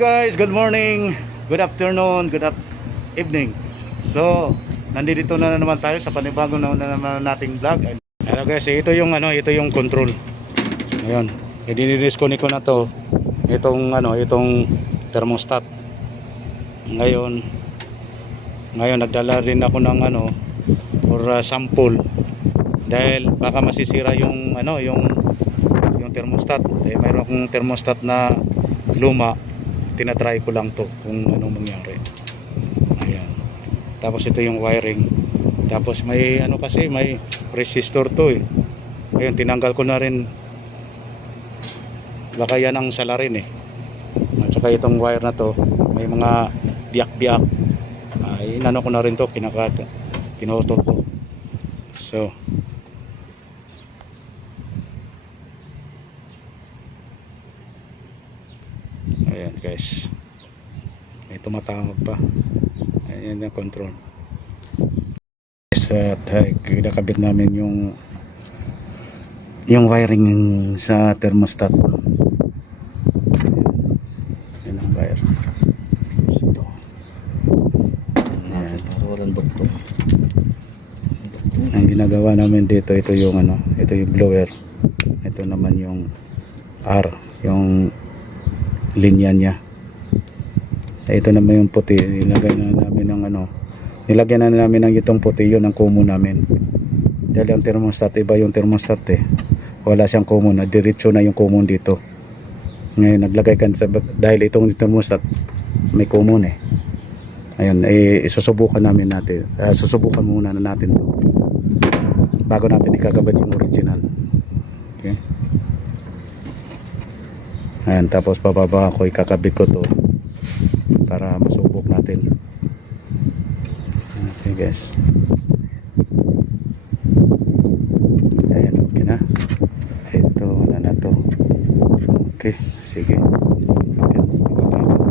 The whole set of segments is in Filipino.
Guys, good morning, good afternoon, evening. So, nandito na naman tayo sa panibagong na naman nating vlog. Hello guys, ito yung control. Ayun, i-disconnect ko na to. Itong thermostat. Ngayon nagdala rin ako ng for sample dahil baka masisira yung thermostat. Mayroon akong thermostat na luma. Tinatry ko lang to kung anong mangyari. Ayan. Tapos ito yung wiring. Tapos may may resistor to eh. Ayun, tinanggal ko na rin. Baka yan ang salarin eh. At saka itong wire na to, may mga biyak-biyak. Inano ko na rin to, pinutol ko. So, ayan guys, may tumatawag pa. Ayan yung control guys. At kinakabit namin yung wiring sa thermostat. Ayan ang wire. Ito. Ayan, walang bugto. Ang ginagawa namin dito, ito yung blower. Ito naman yung R, yung linya niya. Ito naman yung puti. Nilagyan na namin ng itong puti, yun ang common namin. Dahil ang thermostat, iba yung thermostat eh. Wala siyang common, diretso na yung common dito. Ngayon naglagay kan dahil itong thermostat may common eh. Ayun, susubukan muna na natin to bago natin ikakabit yung original. Okay. Ayan, tapos pababa ako, ikakabit ko to para masubok natin. Okay guys. Ayan, okay na. Ito na to. Okay, sige. Okay, pababa ako.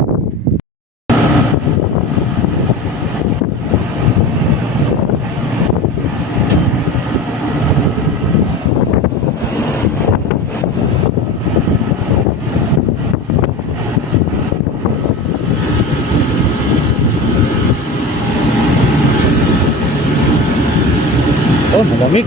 Oh, malamig.